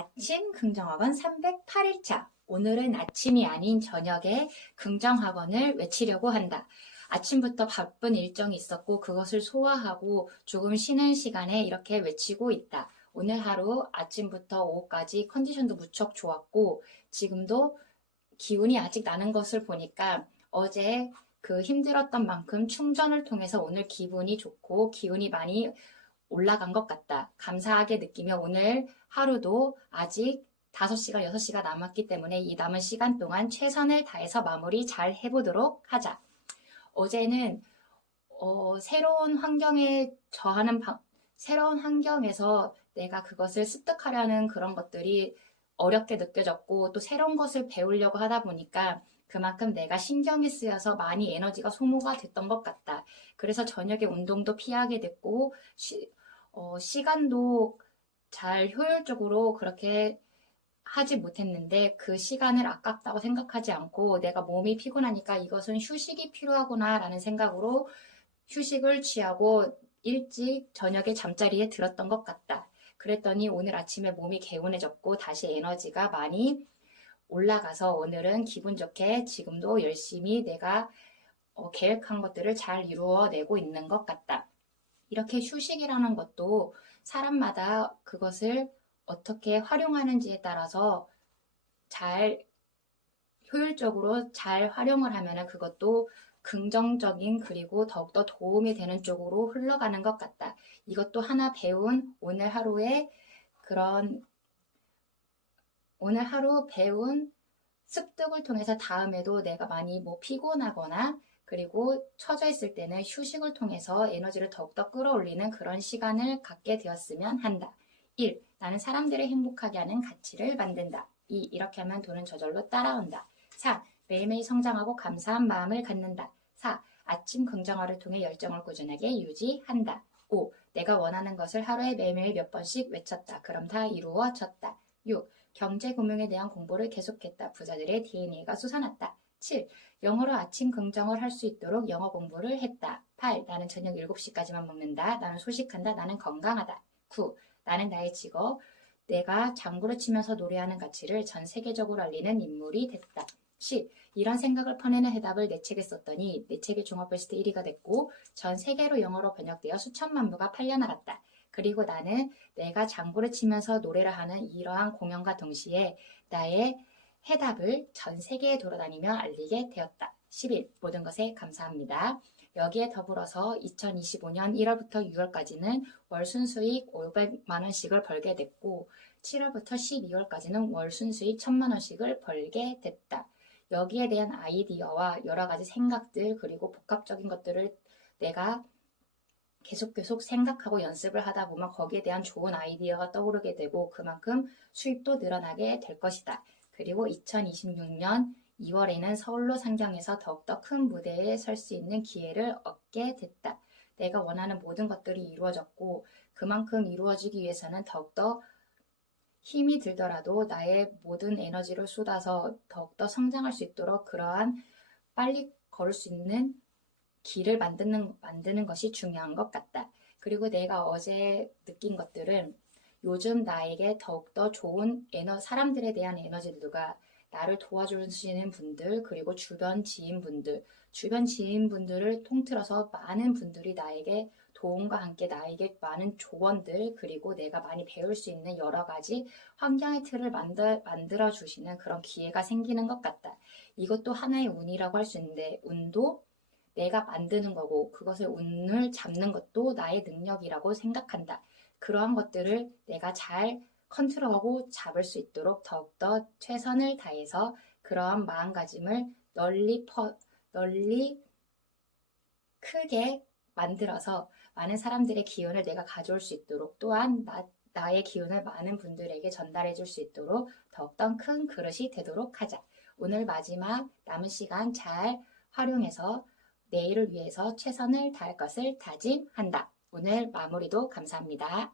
아침 긍정학원 308일차. 오늘은 아침이 아닌 저녁에 긍정학원을 외치려고 한다. 아침부터 바쁜 일정이 있었고 그것을 소화하고 조금 쉬는 시간에 이렇게 외치고 있다. 오늘 하루 아침부터 오후까지 컨디션도 무척 좋았고 지금도 기운이 아직 나는 것을 보니까 어제 그 힘들었던 만큼 충전을 통해서 오늘 기분이 좋고 기운이 많이 올라간 것 같다. 감사하게 느끼며 오늘 하루도 아직 5시간, 6시가 남았기 때문에 이 남은 시간 동안 최선을 다해서 마무리 잘 해보도록 하자. 어제는 어, 새로운 환경에 저하는 방- 새로운 환경에서 내가 그것을 습득하려는 그런 것들이 어렵게 느껴졌고 또 새로운 것을 배우려고 하다 보니까 그만큼 내가 신경이 쓰여서 많이 에너지가 소모가 됐던 것 같다. 그래서 저녁에 운동도 피하게 됐고 시, 어, 시간도 잘 효율적으로 그렇게 하지 못했는데 그 시간을 아깝다고 생각하지 않고 내가 몸이 피곤하니까 이것은 휴식이 필요하구나라는 생각으로 휴식을 취하고 일찍 저녁에 잠자리에 들었던 것 같다. 그랬더니 오늘 아침에 몸이 개운해졌고 다시 에너지가 많이 올라가서 오늘은 기분 좋게 지금도 열심히 내가 어, 계획한 것들을 잘 이루어내고 있는 것 같다. 이렇게 휴식이라는 것도 사람마다 그것을 어떻게 활용하는지에 따라서 잘 효율적으로 잘 활용을 하면 그것도 긍정적인 그리고 더욱더 도움이 되는 쪽으로 흘러가는 것 같다. 이것도 하나 배운 오늘 하루의 그런 오늘 하루 배운 습득을 통해서 다음에도 내가 많이 뭐 피곤하거나 그리고 처져 있을 때는 휴식을 통해서 에너지를 더욱더 끌어올리는 그런 시간을 갖게 되었으면 한다. 1. 나는 사람들을 행복하게 하는 가치를 만든다. 2. 이렇게 하면 돈은 저절로 따라온다. 4. 매일매일 성장하고 감사한 마음을 갖는다. 4. 아침 긍정어를 통해 열정을 꾸준하게 유지한다. 5. 내가 원하는 것을 하루에 매일매일 몇 번씩 외쳤다. 그럼 다 이루어졌다. 6. 경제 금융에 대한 공부를 계속했다. 부자들의 DNA가 솟아났다. 7. 영어로 아침 긍정을 할 수 있도록 영어 공부를 했다. 8. 나는 저녁 7시까지만 먹는다. 나는 소식한다. 나는 건강하다. 9. 나는 나의 직업, 내가 장구를 치면서 노래하는 가치를 전 세계적으로 알리는 인물이 됐다. 10. 이런 생각을 퍼내는 해답을 내 책에 썼더니 내 책이 종합베스트 1위가 됐고 전 세계로 영어로 번역되어 수천만 부가 팔려나갔다. 그리고 나는 내가 장구를 치면서 노래를 하는 이러한 공연과 동시에 나의 해답을 전 세계에 돌아다니며 알리게 되었다. 11. 모든 것에 감사합니다. 여기에 더불어서 2025년 1월부터 6월까지는 월 순수익 500만 원씩을 벌게 됐고 7월부터 12월까지는 월 순수익 1000만 원씩을 벌게 됐다. 여기에 대한 아이디어와 여러 가지 생각들 그리고 복합적인 것들을 내가 계속 계속 생각하고 연습을 하다 보면 거기에 대한 좋은 아이디어가 떠오르게 되고 그만큼 수입도 늘어나게 될 것이다. 그리고 2026년 2월에는 서울로 상경해서 더욱더 큰 무대에 설 수 있는 기회를 얻게 됐다. 내가 원하는 모든 것들이 이루어졌고 그만큼 이루어지기 위해서는 더욱더 힘이 들더라도 나의 모든 에너지를 쏟아서 더욱더 성장할 수 있도록 그러한 빨리 걸을 수 있는 길을 만드는, 만드는 것이 중요한 것 같다. 그리고 내가 어제 느낀 것들은 요즘 나에게 더욱더 좋은 에너, 사람들에 대한 에너지들과 나를 도와주시는 분들, 그리고 주변 지인분들, 주변 지인분들을 통틀어서 많은 분들이 나에게 도움과 함께 나에게 많은 조언들, 그리고 내가 많이 배울 수 있는 여러 가지 환경의 틀을 만들, 만들어 주시는 그런 기회가 생기는 것 같다. 이것도 하나의 운이라고 할 수 있는데, 운도 내가 만드는 거고, 그것을 운을 잡는 것도 나의 능력이라고 생각한다. 그러한 것들을 내가 잘 컨트롤하고 잡을 수 있도록 더욱더 최선을 다해서 그러한 마음가짐을 널리 퍼, 널리 크게 만들어서 많은 사람들의 기운을 내가 가져올 수 있도록 또한 나, 나의 기운을 많은 분들에게 전달해 줄 수 있도록 더욱더 큰 그릇이 되도록 하자. 오늘 마지막 남은 시간 잘 활용해서 내일을 위해서 최선을 다할 것을 다짐한다. 오늘 마무리도 감사합니다.